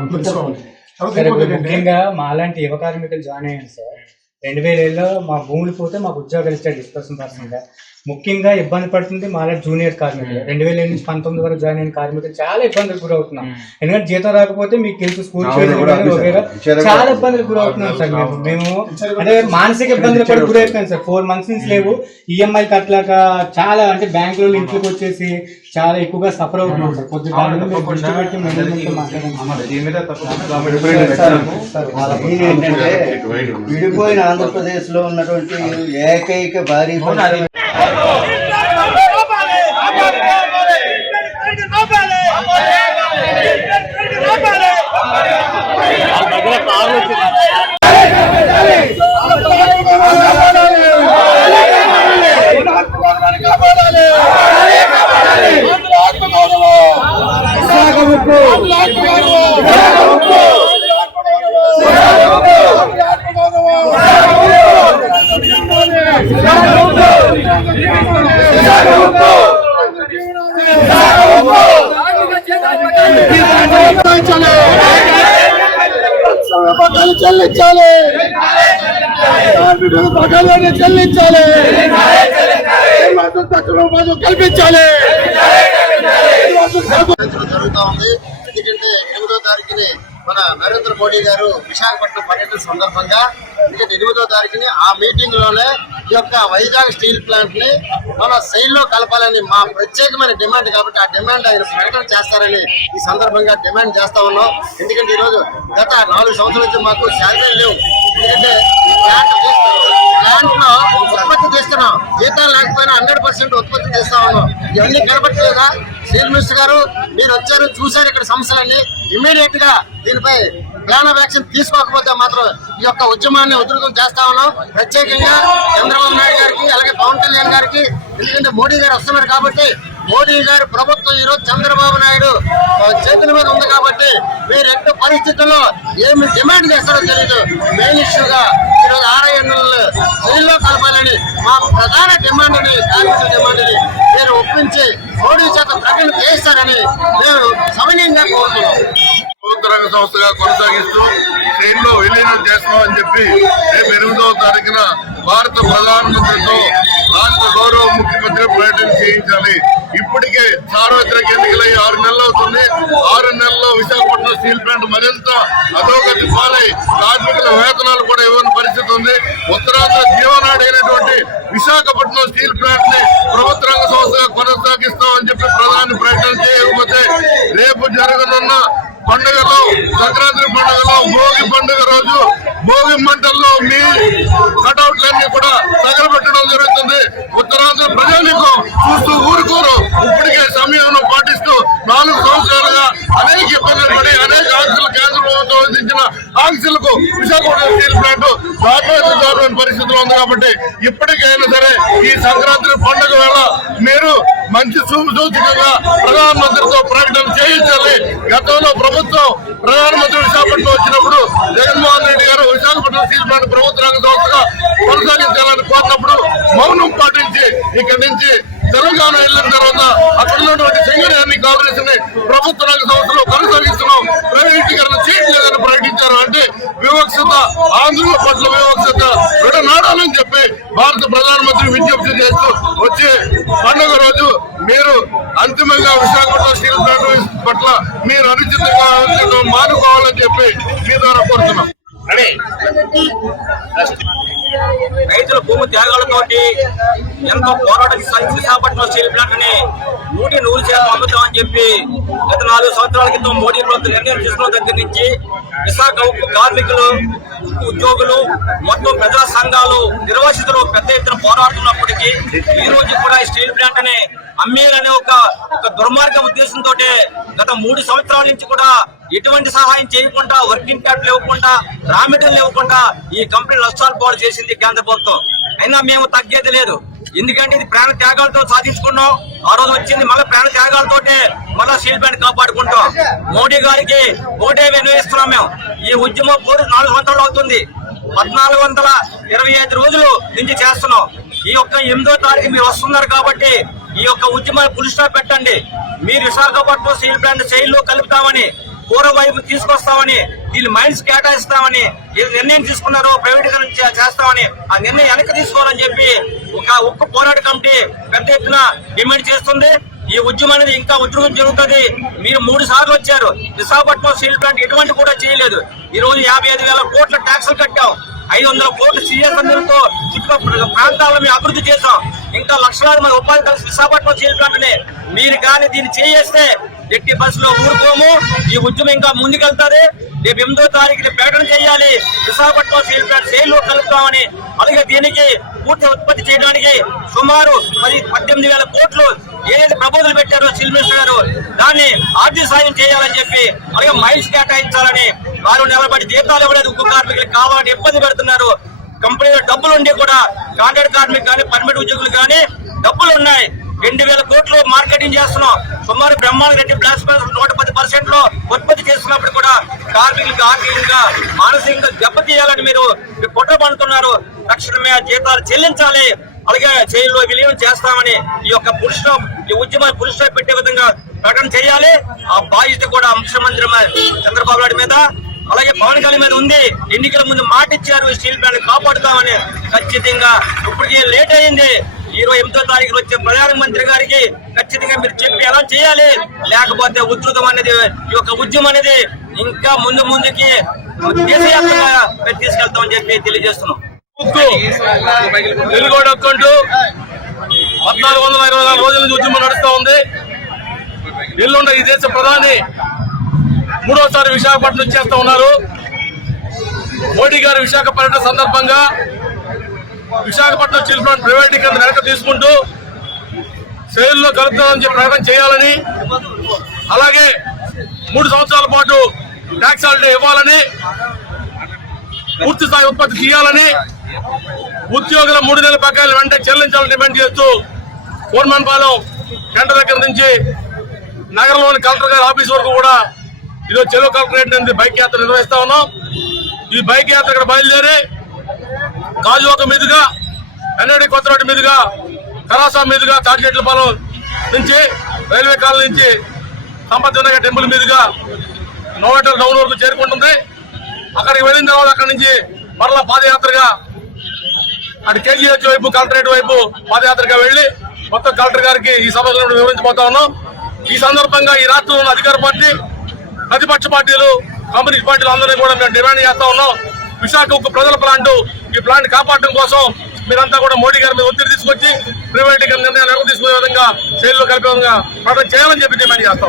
మనం తెలుసుకోవాలి. తర్వాత సరే ఇంకోటి ఇప్పుడు ఏంటంటే ముఖ్యంగా మాలాంటి యువ కార్మికులు జాయిన్ అయ్యారు సార్. రెండు వేల ఏళ్ళలో మా భూములు పోతే మాకు ఉద్యోగాలు ఇస్తారు డిస్పర్సన్ పర్సెంట్ ముఖ్యంగా ఇబ్బంది పడుతుంది మాలా జూనియర్ కార్మికులు రెండు వేల నుంచి పంతొమ్మిది వరకు జాయిన్ అయిన కార్మికులు చాలా ఇబ్బందులకు గురవుతున్నాం ఎందుకంటే జీతం రాకపోతే మీకు తెలుసు స్కూల్ చాలా. ఇబ్బందులకు గురవుతున్నాం సార్ మేము మేము అంటే మానసిక ఇబ్బందులు కూడా గురైపోయాం సార్ ఫోర్ మంత్స్ నుంచి లేవు ఈఎంఐ కట్టలేక చాలా అంటే బ్యాంకులో ఇంట్లోకి వచ్చేసి చాలా ఎక్కువగా సఫర్ అవుతున్నాం సార్ కొద్దిగా విడిపోయిన ఆంధ్రప్రదేశ్లో ఉన్నటువంటి ఏకైక భారీ Look at that. పరిశ్రమ పట్టాలు చెల్లించాలి. కార్మికుల పట్టాలు చెల్లించాలి. తక్కువ కల్పించాలి. జరుగుతా ఉంది. ఎందుకంటే ఎనిమిదో తారీఖుని మన నరేంద్ర మోడీ గారు విశాఖపట్నం పర్యటన సందర్భంగా ఎందుకంటే ఎనిమిదో తారీఖుని ఆ మీటింగ్లోనే ఈ యొక్క వైజాగ్ స్టీల్ ప్లాంట్ని మన శైలిలో కలపాలని మా ప్రత్యేకమైన డిమాండ్ కాబట్టి ఆ డిమాండ్ ఆయన ప్రకటన చేస్తారని ఈ సందర్భంగా డిమాండ్ చేస్తా ఉన్నాం. ఎందుకంటే ఈరోజు గత నాలుగు సంవత్సరాల నుంచి మాకు శాలరీ లేవు. ఎందుకంటే ప్లాంట్ ప్లాంట్లో ఉత్పత్తి చేస్తున్నాం జీతాలు లేకపోయినా హండ్రెడ్ పర్సెంట్ ఉత్పత్తి చేస్తా ఉన్నాం. ఇవన్నీ కనబట్టలేదా స్టీల్ మినిస్టర్ గారు మీరు వచ్చారు చూశారు ఇక్కడ సమస్యలన్నీ. ఇమీడియట్గా దీనిపై ప్లాన్ ఆఫ్ యాక్షన్ తీసుకోకపోతే మాత్రం ఈ యొక్క ఉద్యమాన్ని ఉధృతం చేస్తా ఉన్నాం. ప్రత్యేకంగా చంద్రబాబు నాయుడు గారికి అలాగే పవన్ కళ్యాణ్ గారికి ఎందుకంటే మోడీ గారు వస్తున్నారు కాబట్టి మోడీ గారి ప్రభుత్వం ఈరోజు చంద్రబాబు నాయుడు చేతుల మీద ఉంది కాబట్టి మీరు ఎట్టి పరిస్థితుల్లో ఏమి డిమాండ్ చేస్తారో తెలియదు మెయిన్ ఇష్యూగా ఈరోజు ఆర్ఐఎన్ఎల్ జైల్లో కలపాలని మా ప్రధాన డిమాండ్ అని కార్మికుల డిమాండ్ మీరు ఒప్పించి మోడీ చేత ప్రకటన చేస్తారని మేము సమనీయంగా కోరుతున్నాం ప్రభుత్వ రంగ సంస్థగా కొనసాగిస్తూ దీనిలో విలీనం చేస్తామని చెప్పి రేపు ఎనిమిదవ తారీఖున భారత ప్రధానమంత్రితో రాష్ట్ర గౌరవ ముఖ్యమంత్రి పర్యటన చేయించాలి. ఇప్పటికే సార్వత్రిక ఎన్నికలై ఆరు నెలలు అవుతుంది. ఆరు నెలల్లో విశాఖపట్నం స్టీల్ ప్లాంట్ మరింత అధోగతి పాలై కార్మికుల వేతనాలు కూడా ఇవ్వని పరిస్థితి ఉంది. ఉత్తరాంధ్ర జీవనాడి విశాఖపట్నం స్టీల్ ప్లాంట్ని ప్రభుత్వ రంగ సంస్థగా కొనసాగిస్తామని చెప్పి ప్రధాని ప్రకటన చేయకపోతే రేపు జరగనున్న పండుగ సంక్రాంతి పండుగలో భోగి పండుగ రోజు భోగి మంటల్లో మీ కటౌట్లన్నీ కూడా తగలబెట్టడం జరుగుతుంది. ఉత్తరాంధ్ర ప్రజానికం చూస్తూ ఊరుకోరు. ఇప్పటికే సమయంలో పాటిస్తూ నాలుగు సంవత్సరాలుగా అనేక ఇబ్బందులు పడి అనేక ఆంక్షలు కేంద్ర ప్రభుత్వం విధించిన ఆంక్షలకు విశాఖపట్నం స్టీల్ ప్లాంట్ దాటవేసిన పరిస్థితిలో ఉంది కాబట్టి ఇప్పటికైనా సరే ఈ సంక్రాంతి పండుగ వేళ మీరు మంచి చూపు ప్రధానమంత్రితో ప్రకటన చేయించాలి. గతంలో ప్రభుత్వం ప్రధానమంత్రి విశాఖపట్నం వచ్చినప్పుడు జగన్మోహన్ రెడ్డి గారు విశాఖపట్నం స్టీల్ ప్లాంట్ ప్రభుత్వ రంగ సంస్థగా కొనసాగించాలని కోరినప్పుడు మౌనం పాటించి ఇక్కడి నుంచి తెలంగాణ వెళ్ళిన తర్వాత అక్కడ ఉన్నటువంటి సింగరేణి కాంగ్రెస్ని ప్రభుత్వ రంగ సంస్థలో కొనసాగిస్తున్నాం. ప్రైవేటీకరణ చేయట్లేదని ప్రకటించారు అంటే వివక్షత ఆంధ్రుల పట్ల వివక్షత విడనాడాలని చెప్పి భారత ప్రధానమంత్రి విజ్ఞప్తి చేస్తూ వచ్చే పండుగ రోజు మీరు అంతిమంగా విశాఖపట్నం స్టీల్ పట్ల మీరు అనుచితంగా వ్యవహరించడం మానుకోవాలని చెప్పి మీ ద్వారా కోరుతున్నాం. రైతుల భూమి త్యాగాలతోటి ఎంతో పోరాటం సాధించి విశాఖపట్నం స్టీల్ ప్లాంట్ని నూటి నూరు శాతం అమ్ముతామని చెప్పి గత నాలుగు సంవత్సరాల క్రితం మోడీ ప్రభుత్వం నిర్ణయం తీసుకున్న దగ్గర నుంచి విశాఖ ఉక్కు కార్మికులు ఉద్యోగులు మొత్తం ప్రజా సంఘాలు నిర్వాసితులు పెద్ద ఎత్తున పోరాడుతున్నప్పటికీ ఈ రోజు కూడా ఈ స్టీల్ ప్లాంట్ని అమ్మేయాలనే ఒక ఒక దుర్మార్గ ఉద్దేశంతో గత మూడు సంవత్సరాల నుంచి కూడా ఎటువంటి సహాయం చేయకుండా వర్కింగ్ క్యాపిటల్ ఇవ్వకుండా రా మెటీరియల్ ఇవ్వకుండా ఈ కంపెనీ నష్టాలు పాలు చేసింది కేంద్ర ప్రభుత్వం. అయినా మేము తగ్గేది లేదు. ఎందుకంటే ఇది ప్రాణ త్యాగాలతో సాధించుకున్నాం. ఆ రోజు వచ్చింది మళ్ళీ ప్రాణ త్యాగాలతోటే మళ్ళీ స్టీల్ ప్లాంట్ కాపాడుకుంటాం. మోడీ గారికి ఓటే వినియోగిస్తున్నాం మేము. ఈ ఉద్యమం పూర్తి నాలుగు వందలు అవుతుంది. పద్నాలుగు వందల ఇరవై ఐదు రోజులు నుంచి చేస్తున్నాం. ఈ యొక్క ఎనిమిదో తారీఖు మీరు వస్తున్నారు కాబట్టి ఈ యొక్క ఉద్యమాన్ని పులి స్టాప్ పెట్టండి. మీరు విశాఖపట్నం స్టీల్ ప్లాంట్ శైలిలో కలుపుతామని పూర్వవైపు తీసుకొస్తామని వీళ్ళు మైండ్స్ కేటాయిస్తామని నిర్ణయం తీసుకున్నారో ప్రైవేటీకరణ చేస్తామని ఆ నిర్ణయం వెనక్కి తీసుకోవాలని చెప్పి ఒక ఉక్కు పోరాట కమిటీ పెద్ద ఎత్తున డిమాండ్ చేస్తుంది. ఈ ఉద్యమం అనేది ఇంకా ఉద్యోగం జరుగుతుంది. మీరు మూడు సార్లు వచ్చారు. విశాఖపట్నం స్టీల్ ప్లాంట్ ఎటువంటి కూడా చేయలేదు. ఈ రోజు యాభై ఐదు వేల కోట్ల ట్యాక్సులు కట్టాం. ఐదు వందల కోట్ల సీఎస్ అందరితో చుట్టుపక్కల ప్రాంతాలను మేము అభివృద్ధి చేశాం. ఇంకా లక్షలాది మంది ఉపాధి కలిసి విశాఖపట్నం స్టీల్ ప్లాంట్ మీరు కానీ దీన్ని చేయేస్తే ఎట్టి బస్సులో ఊరుకోము. ఈ ఉద్యమం ఇంకా ముందుకెళ్తారు రేపు ఎనిమిదో తారీఖుని ప్రకటన చేయాలి. విశాఖపట్నం స్టీల్ సేల్లో కలుపుతామని అలాగే దీనికి పూర్తి ఉత్పత్తి చేయడానికి సుమారు పది పద్దెనిమిది వేల కోట్లు ఏదైతే ప్రపోజల్ పెట్టారో చీఫ్ మినిస్టర్ గారు దాన్ని ఆర్థిక సాయం చేయాలని చెప్పి అలాగే మైల్స్ కేటాయించాలని వారు నిలబడి జీతాలు ఇవ్వలేదు. ఉక్కు కార్మికులకు కావాలని ఇబ్బంది పెడుతున్నారు. కంపెనీలో డబ్బులు ఉండి కూడా కాంట్రాక్ట్ కార్మికులు కానీ పర్మిట్ ఉద్యోగులు కానీ డబ్బులు ఉన్నాయి. రెండు వేల కోట్లు మార్కెటింగ్ చేస్తున్నాం. సుమారు బ్రహ్మాండ రెడ్డి బ్లాస్ట్ నూట పది పర్సెంట్లో ఉత్పత్తి చేస్తున్నప్పుడు కూడా కార్మికులకు ఆర్థికంగా మానసికంగా దెబ్బతీయాలని మీరు మీరు కుట్ర పండుతున్నారు. తక్షణమే జీతాలు చెల్లించాలి. అలాగే జైల్లో విలీనం చేస్తామని ఈ యొక్క పురుష ఈ ఉద్యమాన్ని పురుష పెట్టే విధంగా ప్రకటన చేయాలి. ఆ బాధ్యత కూడా ముఖ్యమంత్రి చంద్రబాబు నాయుడు మీద అలాగే పవన్ కళ్యాణ్ మీద ఉంది. ఎన్నికల ముందు మాట ఇచ్చారు స్టీల్ ప్లాంట్ కాపాడుతామని ఖచ్చితంగా ఇప్పటికి లేట్ అయింది. ఇరవై ఎనిమిదో తారీఖు వచ్చే ప్రధానమంత్రి గారికి ఖచ్చితంగా మీరు చెప్పి ఎలా చేయాలి. లేకపోతే ఉధృతం అనేది ఈ యొక్క ఉద్యమం అనేది ఇంకా ముందు ముందుకి దేశవ్యాప్తంగా తీసుకెళ్తామని చెప్పి తెలియజేస్తున్నాం. వెలుగోడు అక్కంటూ పద్నాలుగు వందల ఇరవై నాలుగు రోజుల నుంచి ఉద్యమం నడుస్తూ ఉంది. ఎల్లుండ ఈ దేశ ప్రధాని మూడోసారి విశాఖపట్నం చేస్తూ ఉన్నారు. మోడీ గారు విశాఖ పర్యటన సందర్భంగా విశాఖపట్నం స్టీల్ ప్లాంట్ ప్రైవేటీకరణ వెనక తీసుకుంటూ సేల్లో కలుపుతామని చెప్పి ప్రకటన చేయాలని అలాగే మూడు సంవత్సరాల పాటు ట్యాక్స్ హాలిడే ఇవ్వాలని పూర్తి స్థాయి ఉత్పత్తి చేయాలని ఉద్యోగుల మూడు నెలల బకాయిలు వెంటనే చెల్లించాలని డిమాండ్ చేస్తూ కోర్మన్పాలెం గంట దగ్గర నుంచి నగరంలోని కలెక్టర్ గారి ఆఫీస్ వరకు కూడా ఈరోజు చెరువు కలెక్టరేట్ నుంచి బైక్ యాత్ర నిర్వహిస్తా ఉన్నాం. ఈ బైక్ యాత్ర ఇక్కడ బయలుదేరి గాజువాక మీదుగా ఎన్ఐడి కొత్త రోడ్డు మీదుగా కరాసా మీదుగా తాటిచెట్లపాలెం నుంచి రైల్వే కాలనీ నుంచి సంపత్ టెంపుల్ మీదుగా నోవేటర్ డౌన్ వరకు చేరుకుంటుంది. అక్కడికి వెళ్ళిన తర్వాత అక్కడి నుంచి మరలా పాదయాత్రగా అటు కేజీహెచ్ వైపు కలెక్టరేట్ వైపు పాదయాత్రగా వెళ్ళి మొత్తం కలెక్టర్ గారికి ఈ సభలో వివరించబోతా ఉన్నాం. ఈ సందర్భంగా ఈ రాష్ట్రంలో ఉన్న అధికార పార్టీ ప్రతిపక్ష పార్టీలు కమ్యూనిస్ట్ పార్టీలు అందరినీ కూడా మేము డిమాండ్ చేస్తా ఉన్నాం. విశాఖకు ప్రజల ప్లాంటు ఈ ప్లాంట్ కాపాడడం కోసం మీరంతా కూడా మోడీ గారి మీద ఒత్తిడి తీసుకొచ్చి ప్రైవేటీకరణ నిర్ణయాలు ఎవరు తీసుకునే విధంగా జైల్లో కలిపే విధంగా ప్రకటన చేయాలని చెప్పి డిమాండ్ చేస్తాం.